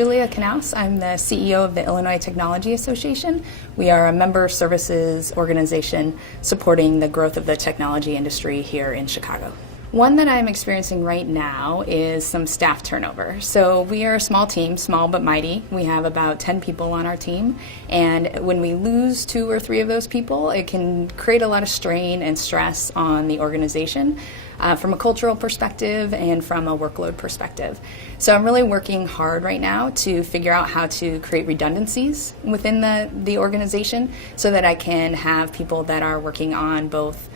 Julia Kanouse. I'm the CEO of the Illinois Technology Association. We are a member services organization supporting the growth of the technology industry here in Chicago. One that I'm experiencing right now is some staff turnover. So we are a small team, small but mighty. We have about 10 people on our team, and when we lose 2 or 3 of those people, it can create a lot of strain and stress on the organization from a cultural perspective and from a workload perspective. So I'm really working hard right now to figure out how to create redundancies within the organization so that I can have people that are working on both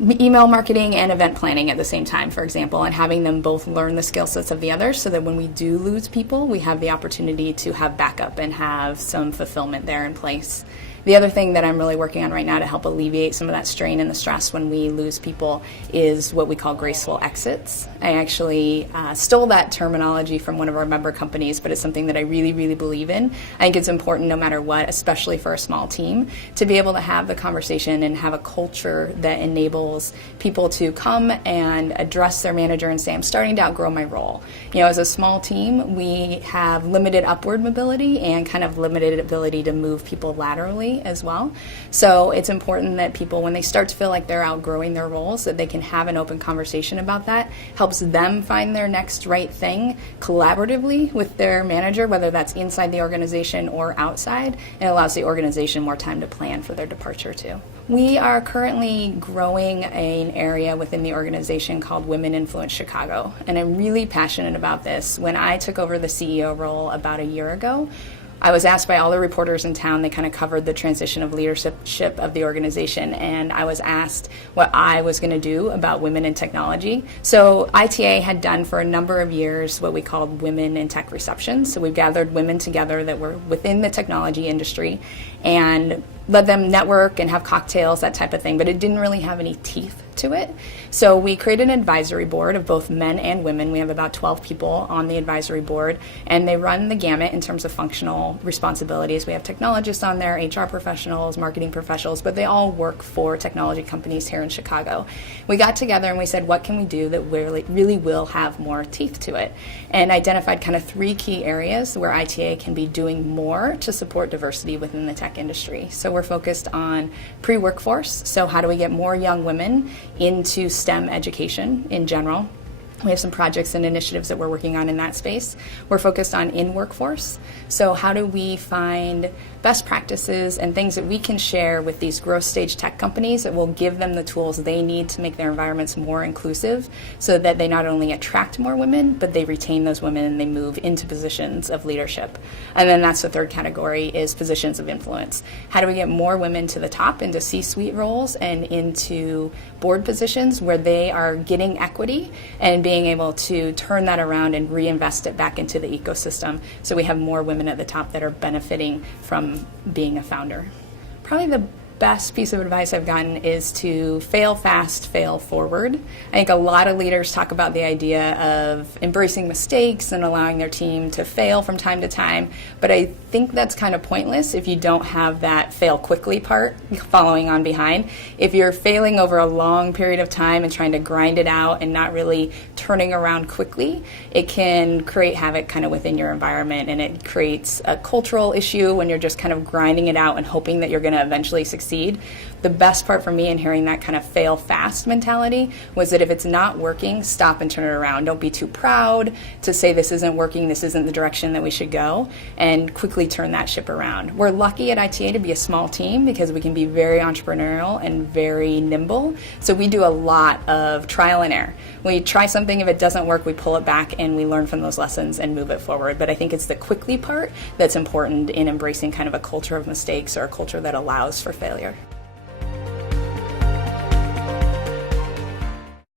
email marketing and event planning at the same time, for example, and having them both learn the skill sets of the others so that when we do lose people, we have the opportunity to have backup and have some fulfillment there in place. The other thing that I'm really working on right now to help alleviate some of that strain and the stress when we lose people is what we call graceful exits. I actually stole that terminology from one of our member companies, but it's something that I really, really believe in. I think it's important no matter what, especially for a small team, to be able to have the conversation and have a culture that enables people to come and address their manager and say, I'm starting to outgrow my role. You know, as a small team, we have limited upward mobility and kind of limited ability to move people laterally as well. So it's important that people, when they start to feel like they're outgrowing their roles, that they can have an open conversation about that. Helps them find their next right thing collaboratively with their manager, whether that's inside the organization or outside. It allows the organization more time to plan for their departure too. We are currently growing an area within the organization called Women Influence Chicago, and I'm really passionate about this. When I took over the CEO role about a year ago, I was asked by all the reporters in town, they kind of covered the transition of leadership of the organization, and I was asked what I was going to do about women in technology. So ITA had done for a number of years what we called Women in Tech Receptions. So we've gathered women together that were within the technology industry and let them network and have cocktails, that type of thing, but it didn't really have any teeth to it. So we created an advisory board of both men and women. We have about 12 people on the advisory board, and they run the gamut in terms of functional responsibilities. We have technologists on there, HR professionals, marketing professionals, but they all work for technology companies here in Chicago. We got together and we said, what can we do that really will have more teeth to it? And identified kind of 3 key areas where ITA can be doing more to support diversity within the tech industry. So we're focused on pre-workforce, so how do we get more young women into STEM education in general. We have some projects and initiatives that we're working on in that space. We're focused on in-workforce, so how do we find best practices and things that we can share with these growth stage tech companies that will give them the tools they need to make their environments more inclusive so that they not only attract more women, but they retain those women and they move into positions of leadership. And then that's the third category, is positions of influence. How do we get more women to the top into C-suite roles and into board positions where they are getting equity and being able to turn that around and reinvest it back into the ecosystem so we have more women at the top that are benefiting from being a founder. Probably the best piece of advice I've gotten is to fail fast, fail forward. I think a lot of leaders talk about the idea of embracing mistakes and allowing their team to fail from time to time, but I think that's kind of pointless if you don't have that fail quickly part following on behind. If you're failing over a long period of time and trying to grind it out and not really turning around quickly, it can create havoc kind of within your environment, and it creates a cultural issue when you're just kind of grinding it out and hoping that you're going to eventually succeed. The best part for me in hearing that kind of fail fast mentality was that if it's not working, stop and turn it around. Don't be too proud to say this isn't working, this isn't the direction that we should go, and quickly turn that ship around. We're lucky at ITA to be a small team because we can be very entrepreneurial and very nimble. So we do a lot of trial and error. We try something, if it doesn't work, we pull it back and we learn from those lessons and move it forward. But I think it's the quickly part that's important in embracing kind of a culture of mistakes or a culture that allows for failure.